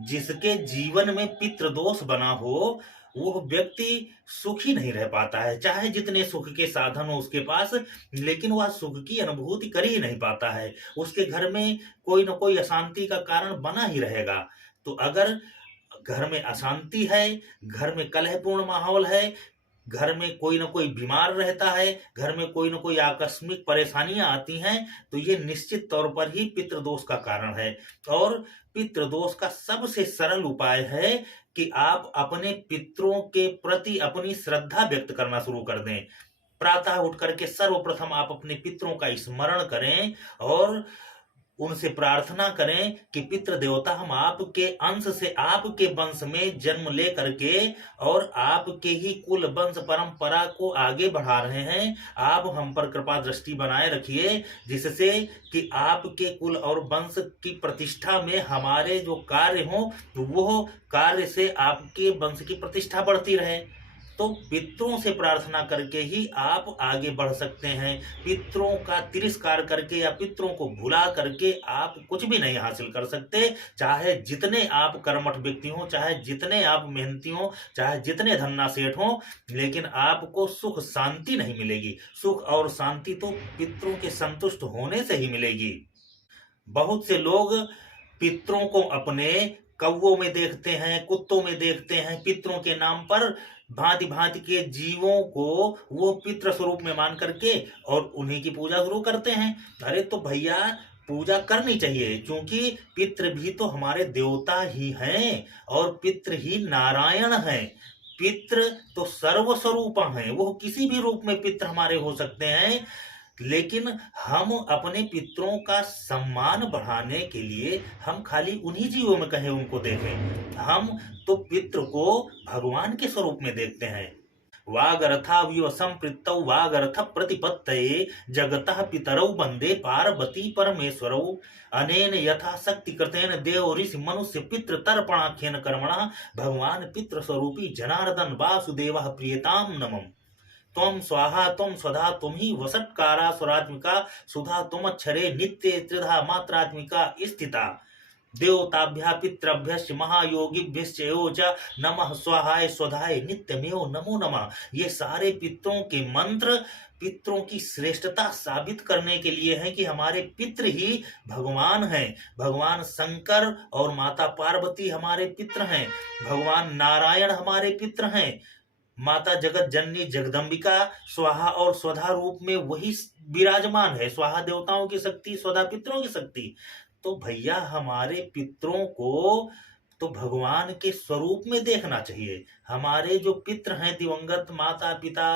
जिसके जीवन में पितृदोष बना हो, वो व्यक्ति सुखी नहीं रह पाता है। चाहे जितने सुख के साधन हो उसके पास, लेकिन वह सुख की अनुभूति कर ही नहीं पाता है। उसके घर में कोई न कोई अशांति का कारण बना ही रहेगा। तो अगर घर में अशांति है, घर में कलहपूर्ण माहौल है, घर में कोई न कोई बीमार रहता है, घर में कोई न कोई आकस्मिक परेशानियां आती हैं, तो ये निश्चित तौर पर ही पितृदोष का कारण है। और पितृदोष का सबसे सरल उपाय है कि आप अपने पितरों के प्रति अपनी श्रद्धा व्यक्त करना शुरू कर दें। प्रातः उठ करके सर्वप्रथम आप अपने पितरों का स्मरण करें और उनसे प्रार्थना करें कि पितृ देवता, हम आपके अंश से आपके वंश में जन्म ले करके और आपके ही कुल वंश परंपरा को आगे बढ़ा रहे हैं। आप हम पर कृपा दृष्टि बनाए रखिए, जिससे कि आपके कुल और वंश की प्रतिष्ठा में हमारे जो कार्य हो, वो कार्य से आपके वंश की प्रतिष्ठा बढ़ती रहे। तो पितरों से प्रार्थना करके ही आप आगे बढ़ सकते हैं। पितरों का तिरस्कार करके या पितरों को भुला करके आप कुछ भी नहीं हासिल कर सकते। चाहे जितने आप कर्मठ व्यक्ति हो, चाहे जितने आप मेहनती हो, चाहे जितने धन्ना सेठ हो, लेकिन आपको सुख शांति नहीं मिलेगी। सुख और शांति तो पितरों के संतुष्ट होने से ही मिलेगी। बहुत से लोग पितरों को अपने कौवों में देखते हैं, कुत्तों में देखते हैं। पितरों के नाम पर भांति भांति के जीवों को वो पितृ स्वरूप में मान करके और उन्हीं की पूजा शुरू करते हैं। अरे तो भैया, पूजा करनी चाहिए, क्योंकि पितृ भी तो हमारे देवता ही हैं और पितृ ही नारायण हैं। पितृ तो सर्वस्वरूप हैं, वो किसी भी रूप में पितृ हमारे हो सकते हैं। लेकिन हम अपने पितरों का सम्मान बढ़ाने के लिए हम खाली उन्हीं जीवों में कहें उनको देखें। हम तो पितृ को भगवान के स्वरूप में देखते हैं। वागरथाविव संपृक्तौ वागरथ प्रतिपत्तये जगतः पितरौ वंदे पार्वती परमेश्वरौ अनेन यथा शक्ति कृतेन देव ऋषि मनुष्य पितृ तर्पणाख्येन कर्मणा भगवान पितृ स्वरूपी जनार्दन वासुदेवः प्रियताम नमः। त्वं स्वाहा त्वं स्वधा त्वं ही वसत्कारा स्वरात्मिका सुधा त्वमक्षरे नित्ये त्रिधा मात्रात्मिका स्थिता देवताभ्यः पितृभ्यश्च महायोगिभ्यश्च एवं च नमः स्वाहाय स्वधाय नित्यमेव नमो नमः। ये सारे पितरों के मंत्र पितरों की श्रेष्ठता साबित करने के लिए हैं कि हमारे पितृ ही भगवान हैं। भगवान शंकर और माता पार्वती हमारे पितृ हैं। भगवान नारायण हमारे पितृ हैं। माता जगत जननी जगदम्बिका स्वाहा और स्वधा रूप में वही विराजमान है। स्वाहा देवताओं की शक्ति, स्वधा पितरों की शक्ति। तो भैया, हमारे पितरों को तो भगवान के स्वरूप में देखना चाहिए। हमारे जो पितृ हैं, दिवंगत माता पिता,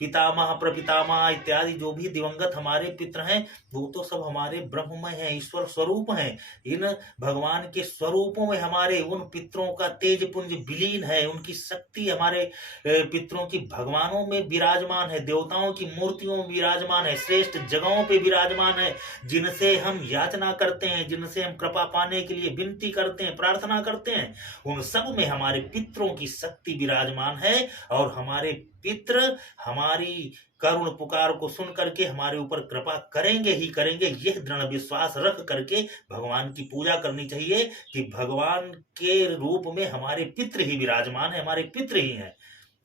पितामह प्रपितामह इत्यादि जो भी दिवंगत हमारे पितृ हैं, वो तो सब हमारे ब्रह्ममय हैं, ईश्वर स्वरूप हैं। इन भगवान के स्वरूपों में हमारे उन पितरों का तेज पुंज विलीन है। उनकी शक्ति हमारे पितरों की भगवानों में विराजमान है, देवताओं की मूर्तियों में विराजमान है, श्रेष्ठ जगहों पे विराजमान है, जिनसे हम याचना करते हैं, जिनसे हम कृपा पाने के लिए विनती करते हैं, प्रार्थना करते हैं। उन सब में हमारे पितरों की शक्ति विराजमान है। और हमारे पितृ हमारी करुण पुकार को सुन करके हमारे ऊपर कृपा करेंगे ही करेंगे। यह दृढ़ विश्वास रख करके भगवान की पूजा करनी चाहिए कि भगवान के रूप में हमारे पितृ ही विराजमान है, हमारे पितृ ही हैं।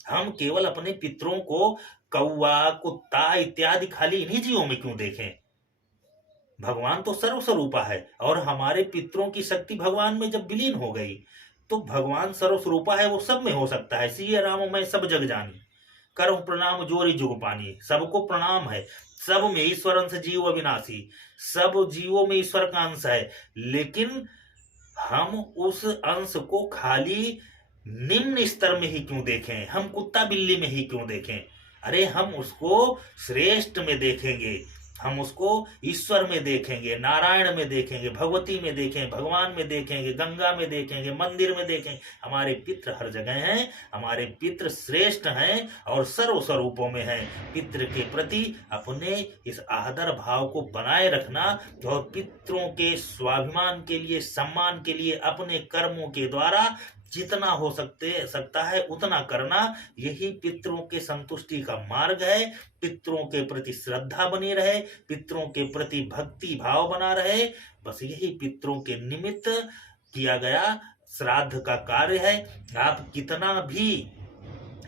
हम केवल अपने पितरों को कौवा, कुत्ता इत्यादि खाली इन्हीं जीवों में क्यों देखें? भगवान तो सर्वस्वरूपा है और हमारे पितरों की शक्ति भगवान में जब विलीन हो गई, तो भगवान सर्वस्वरूपा है, वो सब में हो सकता है। सिया राम मैं सब जग जानी, करो प्रणाम जोरी जुग पानी। सबको प्रणाम है, सब में ईश्वर अंश जीव अविनाशी, सब जीवों में ईश्वर का अंश है। लेकिन हम उस अंश को खाली निम्न स्तर में ही क्यों देखें? हम कुत्ता बिल्ली में ही क्यों देखें? अरे हम उसको श्रेष्ठ में देखेंगे, हम उसको ईश्वर में देखेंगे, नारायण में देखेंगे, भगवती में देखेंगे, भगवान में देखेंगे, गंगा में देखेंगे, मंदिर में देखेंगे। हमारे पितृ हर जगह हैं, हमारे पितृ श्रेष्ठ हैं और सर्व स्वरूपों में हैं। पितृ के प्रति अपने इस आदर भाव को बनाए रखना और पितरों के स्वाभिमान के लिए, सम्मान के लिए अपने कर्मों के द्वारा जितना हो सकता है उतना करना, यही पितरों के संतुष्टि का मार्ग है। पितरों के प्रति श्रद्धा बनी रहे, पितरों के प्रति भक्ति भाव बना रहे, बस यही पितरों के निमित्त किया गया श्राद्ध का कार्य है। आप कितना भी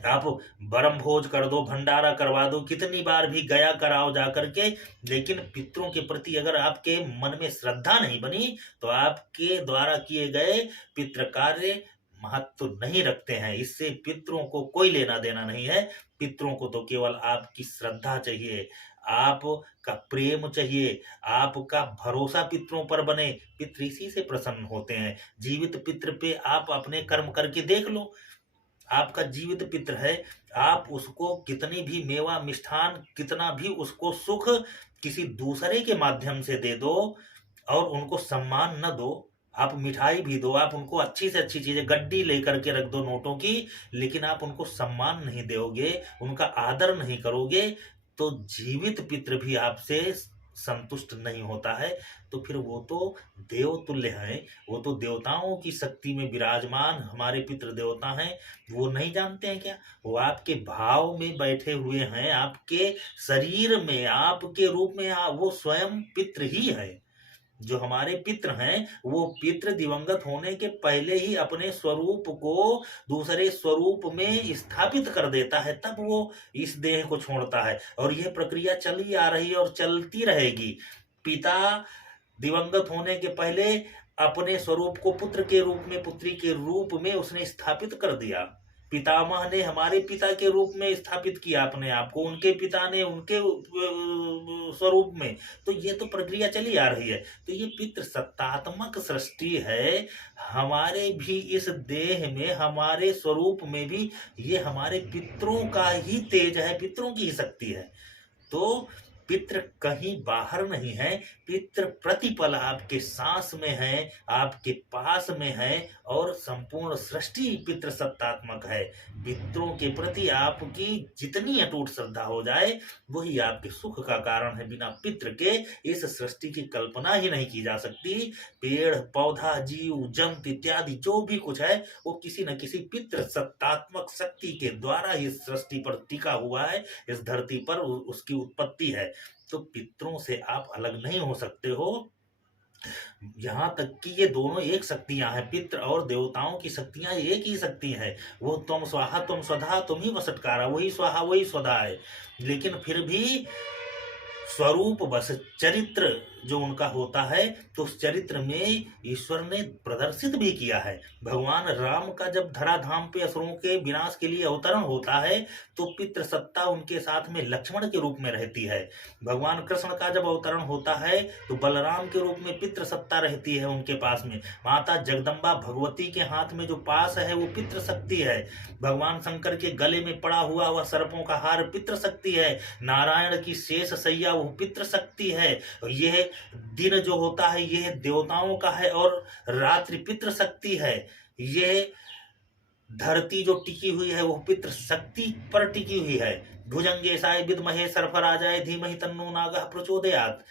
आप बरम भोज कर दो, भंडारा करवा दो, कितनी बार भी गया कराओ जा करके, लेकिन पितरों के प्रति अगर आपके मन में श्रद्धा नहीं बनी तो आपके द्वारा किए गए पितृ कार्य महत्व नहीं रखते हैं। इससे पितरों को कोई लेना देना नहीं है। पितरों को तो केवल आपकी श्रद्धा चाहिए, आपका प्रेम चाहिए, आपका भरोसा पितरों पर बने। पितृ इसी से प्रसन्न होते हैं। जीवित पितृ पे आप अपने कर्म करके देख लो। आपका जीवित पितृ है, आप उसको कितनी भी मेवा मिष्ठान, कितना भी उसको सुख किसी दूसरे के माध्यम से दे दो और उनको सम्मान न दो, आप मिठाई भी दो, आप उनको अच्छी से अच्छी चीजें गड्डी लेकर के रख दो नोटों की, लेकिन आप उनको सम्मान नहीं दोगे, उनका आदर नहीं करोगे, तो जीवित पितृ भी आपसे संतुष्ट नहीं होता है। तो फिर वो तो देवतुल्य हैं, वो तो देवताओं की शक्ति में विराजमान हमारे पितृ देवता हैं। वो नहीं जानते हैं क्या? वो आपके भाव में बैठे हुए हैं, आपके शरीर में, आपके रूप में वो स्वयं पितृ ही है। जो हमारे पितृ हैं वो पितृ दिवंगत होने के पहले ही अपने स्वरूप को दूसरे स्वरूप में स्थापित कर देता है, तब वो इस देह को छोड़ता है। और यह प्रक्रिया चली आ रही है और चलती रहेगी। पिता दिवंगत होने के पहले अपने स्वरूप को पुत्र के रूप में, पुत्री के रूप में उसने स्थापित कर दिया। पितामह ने हमारे पिता के रूप में स्थापित किया अपने आप को, उनके पिता ने उनके स्वरूप में। तो ये तो प्रक्रिया चली आ रही है। तो ये पितृ सत्तात्मक सृष्टि है। हमारे भी इस देह में, हमारे स्वरूप में भी ये हमारे पितरों का ही तेज है, पितरों की ही शक्ति है। तो पितृ कहीं बाहर नहीं है, पितृ प्रतिपल आपके सांस में है, आपके पास में है, और संपूर्ण सृष्टि पितृ सत्तात्मक है। पितरों के प्रति आपकी जितनी अटूट श्रद्धा हो जाए वही आपके सुख का कारण है। बिना पितृ के इस सृष्टि की कल्पना ही नहीं की जा सकती। पेड़ पौधा जीव जंतु इत्यादि जो भी कुछ है वो किसी न किसी पितृ सत्तात्मक शक्ति के द्वारा इस सृष्टि पर टिका हुआ है, इस धरती पर उसकी उत्पत्ति है। तो पितरों से आप अलग नहीं हो सकते हो। यहाँ तक कि ये दोनों एक शक्तियां हैं, पितृ और देवताओं की शक्तियां एक ही शक्ति है। वो तुम स्वाहा तुम स्वधा तुम ही वसटकारा, वही स्वाहा वही स्वधा है। लेकिन फिर भी स्वरूप बस चरित्र जो उनका होता है, तो उस चरित्र में ईश्वर ने प्रदर्शित भी किया है। भगवान राम का जब धराधाम पे असुरों के विनाश के लिए अवतरण होता है तो पितृ सत्ता उनके साथ में लक्ष्मण के रूप में रहती है। भगवान कृष्ण का जब अवतरण होता है तो बलराम के रूप में पितृ सत्ता रहती है उनके पास में। माता जगदम्बा भगवती के हाथ में जो पास है वो पितृ शक्ति है। भगवान शंकर के गले में पड़ा हुआ वह सर्पों का हार पितृ शक्ति है। नारायण की शेष सैया वो पितृ शक्ति है। यह दिन जो होता है यह देवताओं का है और रात्रि पितृ शक्ति है। यह धरती जो टिकी हुई है वो पितृ शक्ति पर टिकी हुई है। भुजंगे साय विद्महे सर्फराजाय धीमहि तन्नो नागः प्रचोदयात्।